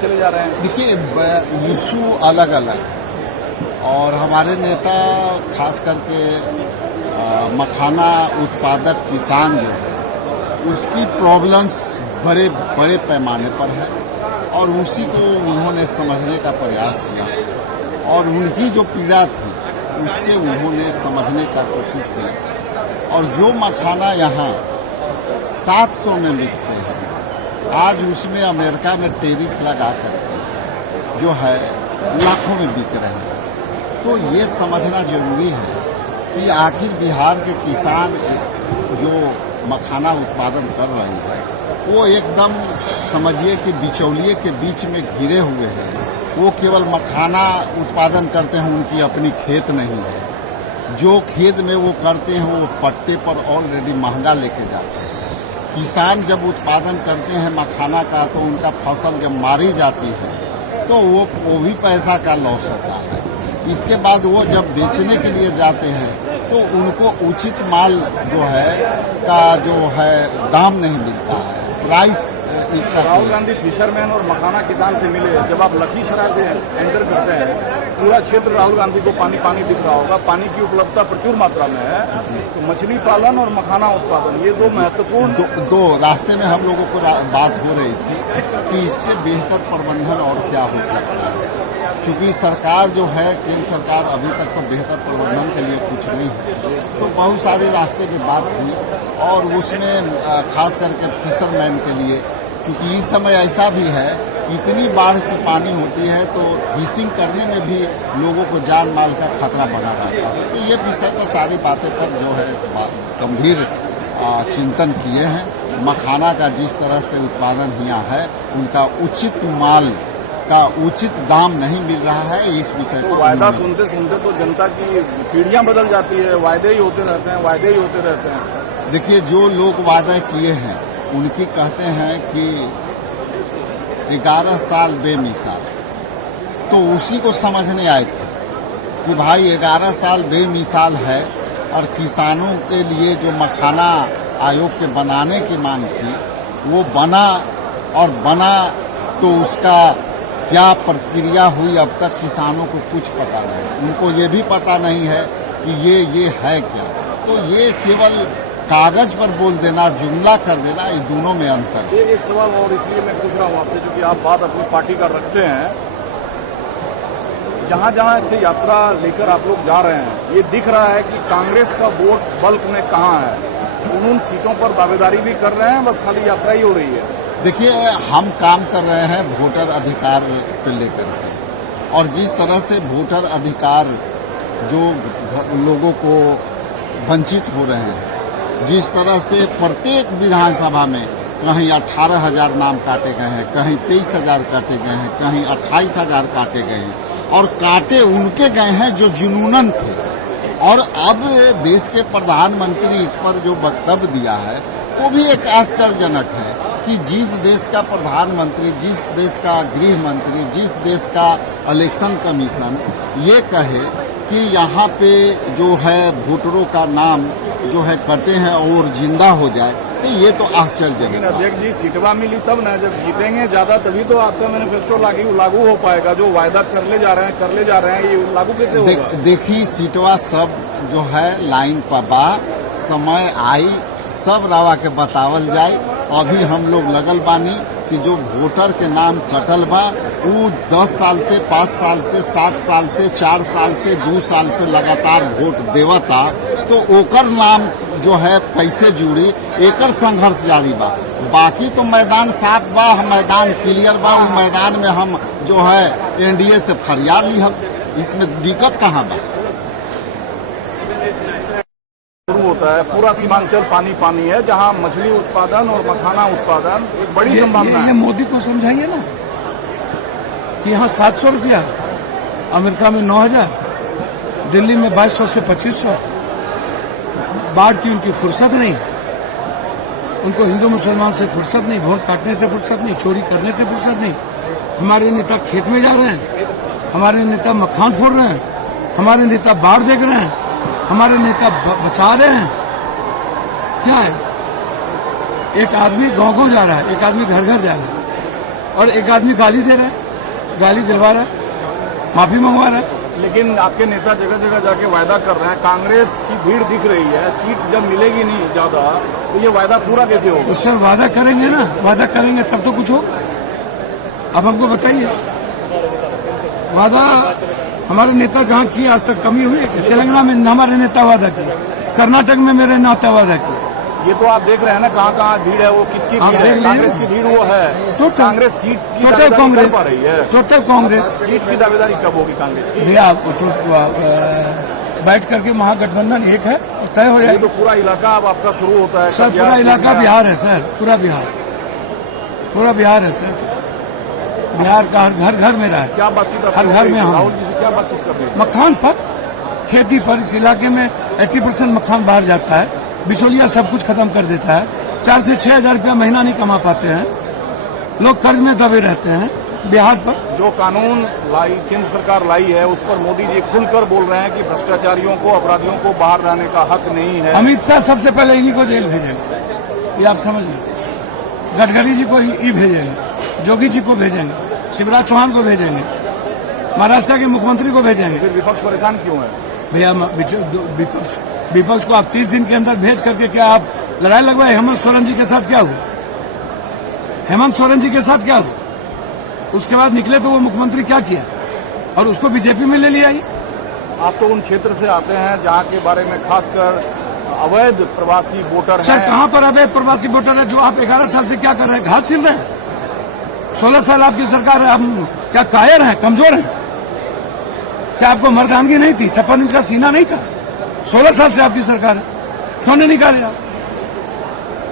चले जा रहे हैं? देखिए, इशू अलग अलग है और हमारे नेता खास करके मखाना उत्पादक किसान जो है उसकी प्रॉब्लम्स बड़े बड़े पैमाने पर है और उसी को उन्होंने समझने का प्रयास किया और उनकी जो पीड़ा थी उससे उन्होंने समझने का कोशिश किया। और जो मखाना यहाँ 700 में बिकते हैं आज उसमें अमेरिका में टैरिफ लगा करके जो है लाखों में बिक रहे हैं। तो ये समझना जरूरी है कि आखिर बिहार के किसान जो मखाना उत्पादन कर रहे हैं वो एकदम समझिए कि बिचौलिए के बीच में घिरे हुए हैं। वो केवल मखाना उत्पादन करते हैं, उनकी अपनी खेत नहीं है। जो खेत में वो करते हैं वो पट्टे पर ऑलरेडी महंगा लेके जाते हैं। किसान जब उत्पादन करते हैं मखाना का तो उनका फसल जब मारी जाती है तो वो भी पैसा का लॉस होता है। इसके बाद वो जब बेचने के लिए जाते हैं तो उनको उचित माल जो है दाम नहीं मिलता है, प्राइस इसका। राहुल गांधी फिशरमैन और मखाना किसान से मिले, जब आप लखीसराय से एंटर करते हैं पूरा क्षेत्र राहुल गांधी को पानी पानी दिख रहा होगा, पानी की उपलब्धता प्रचुर मात्रा में है। तो मछली पालन और मखाना उत्पादन ये दो महत्वपूर्ण दो रास्ते में हम लोगों को बात हो रही थी कि इससे बेहतर प्रबंधन और क्या हो सकता है। चूंकि सरकार जो है केंद्र सरकार अभी तक तो बेहतर प्रबंधन के लिए कुछ नहीं है, तो बहुत सारे रास्ते की बात हुई और उसमें खास करके फिशरमैन के लिए, चूंकि इस समय ऐसा भी है इतनी बाढ़ की पानी होती है तो फिशिंग करने में भी लोगों को जान माल का खतरा बना रहता है। तो ये विषय पर सारी बातें पर जो है गंभीर चिंतन किए हैं। मखाना का जिस तरह से उत्पादन यहाँ है उनका उचित माल का उचित दाम नहीं मिल रहा है, इस विषय को वायदा सुनते सुनते तो जनता की पीढ़ियां बदल जाती है, वायदे ही होते रहते हैं। देखिए, जो लोग वादे किए हैं उनकी कहते हैं कि 11 साल बेमिसाल, तो उसी को समझने आए थे कि भाई 11 साल बेमिसाल है और किसानों के लिए जो मखाना आयोग के बनाने की मांग थी वो बना तो उसका क्या प्रक्रिया हुई अब तक किसानों को कुछ पता नहीं। उनको ये भी पता नहीं है कि ये है क्या। तो ये केवल कागज पर बोल देना, जुमला कर देना, ये दोनों में अंतर है। एक सवाल और इसलिए मैं पूछ रहा हूँ आपसे क्योंकि आप बात अपनी पार्टी का रखते हैं। जहाँ जहाँ से यात्रा लेकर आप लोग जा रहे हैं ये दिख रहा है कि कांग्रेस का वोट बल्क में कहाँ है। उन सीटों पर दावेदारी भी कर रहे हैं, बस खाली यात्रा ही हो रही है। देखिए, हम काम कर रहे हैं वोटर अधिकार को लेकर के और जिस तरह से वोटर अधिकार जो लोगों को वंचित हो रहे हैं, जिस तरह से प्रत्येक विधानसभा में कहीं 18,000 नाम काटे गए हैं, कहीं 23,000 काटे गए हैं, कहीं 28,000 काटे गए हैं और काटे उनके गए हैं जो जुनूनन थे। और अब देश के प्रधानमंत्री इस पर जो वक्तव्य दिया है वो भी एक आश्चर्यजनक है कि जिस देश का प्रधानमंत्री, जिस देश का गृह मंत्री, जिस देश का इलेक्शन कमीशन ये कहे कि यहाँ पे जो है वोटरों का नाम जो है कटे हैं और जिंदा हो जाए, तो ये तो आश्चर्यजनक है। अध्यक्ष जी, सीटवा मिली तब ना, जब जीतेंगे ज्यादा तभी तो आपका मैनिफेस्टो लागू हो पाएगा। जो वायदा कर ले जा रहे हैं ये लागू कैसे होगा? देखिए, सीटवा सब जो है लाइन पर बा, समय आई सब रवा के बतावल जाए। अभी हम लोग लगल बानी कि जो वोटर के नाम कटल बा वो 10 साल से 5 साल से 7 साल से 4 साल से 2 साल से लगातार वोट देवता, तो ओकर नाम जो है कैसे जुड़ी, एकर संघर्ष जारी बा। बाकी तो मैदान साफ बा, मैदान क्लियर बा। उस मैदान में हम जो है एनडीए से फरियाद लिहब, इसमें दिक्कत कहाँ बा। होता है पूरा सीमांचल पानी पानी है, जहां मछली उत्पादन और मखाना उत्पादन एक बड़ी संभावना है। ये मोदी को समझाइए ना कि यहाँ 700 रुपया, अमेरिका में 9,000, दिल्ली में 2200 से 2500। बाढ़ की उनकी फुर्सत नहीं, उनको हिंदू मुसलमान से फुर्सत नहीं, वोट काटने से फुर्सत नहीं, चोरी करने से फुर्सत नहीं। हमारे नेता खेत में जा रहे हैं, हमारे नेता मखान फोड़ रहे हैं, हमारे नेता बाढ़ देख रहे हैं, हमारे नेता बचा रहे हैं। क्या है, एक आदमी गांव-गांव जा रहा है, एक आदमी घर घर जा रहा है। और एक आदमी गाली दे रहा है, गाली दिलवा रहा है, माफी मंगवा रहा है। लेकिन आपके नेता जगह जगह जाके वायदा कर रहे हैं, कांग्रेस की भीड़ दिख रही है, सीट जब मिलेगी नहीं ज्यादा तो ये वायदा पूरा कैसे होगा? उससे वादा करेंगे ना, वादा करेंगे तब तो कुछ होगा। अब हमको बताइए, वादा हमारे नेता जहां किए आज तक कमी हुई है? तेलंगाना में हमारे नेता वादा किए, कर्नाटक में मेरे नेता वादा किए। ये तो आप देख रहे हैं ना कहाँ कहाँ भीड़ है, वो किसकी आप भीड़ देख है? लीजिए। कांग्रेस की भीड़ वो है। टोटल कांग्रेस सीट की टोटल दावेदारी कांग्रेस, कर पा रही है। टोटल कांग्रेस। सीट की दावेदारी कब होगी कांग्रेस की? भैया बैठ करके महागठबंधन एक है और तय हो ये जाएगा। तो पूरा इलाका अब आपका शुरू होता है। सर पूरा इलाका बिहार है सर, पूरा बिहार है सर। बिहार का हर घर घर मेरा है। क्या बातचीत आप हर घर में हम। राहुल जी से क्या बातचीत कर रहे हैं? मखान पर, खेती पर, इस इलाके में 80% मखान बाहर जाता है। बिचौलिया सब कुछ खत्म कर देता है। 4 से 6 हजार रुपया महीना नहीं कमा पाते हैं लोग, कर्ज में दबे रहते हैं। बिहार पर जो कानून लाई केंद्र सरकार लाई है उस पर मोदी जी खुलकर बोल रहे हैं कि भ्रष्टाचारियों को, अपराधियों को बाहर रहने का हक नहीं है। अमित शाह सबसे पहले इन्हीं को जेल भेजेंगे, ये आप समझ लें। गडकरी जी को ई भेजेंगे, योगी जी को भेजेंगे, शिवराज चौहान को भेजेंगे, महाराष्ट्र के मुख्यमंत्री को भेजेंगे। फिर विपक्ष परेशान क्यों है? भैया विपक्ष को आप 30 दिन के अंदर भेज करके क्या आप लड़ाई लगवाए? हेमंत सोरेन जी के साथ क्या हुआ? हेमंत सोरेन जी के साथ क्या हुआ? उसके बाद निकले तो वो मुख्यमंत्री क्या किया और उसको बीजेपी में ले लिया। आप तो उन क्षेत्र से आते हैं जहाँ के बारे में खासकर अवैध प्रवासी वोटर सर हैं। कहाँ पर अवैध प्रवासी वोटर है? जो आप 11 साल से क्या कर रहे हैं? घास छील रहे हैं। 16 साल आपकी सरकार है, हम क्या कायर हैं, कमजोर हैं? क्या आपको मर्दानगी नहीं थी? 56 इंच का सीना नहीं था? 16 साल से आपकी सरकार है, क्यों नहीं निकाले आप?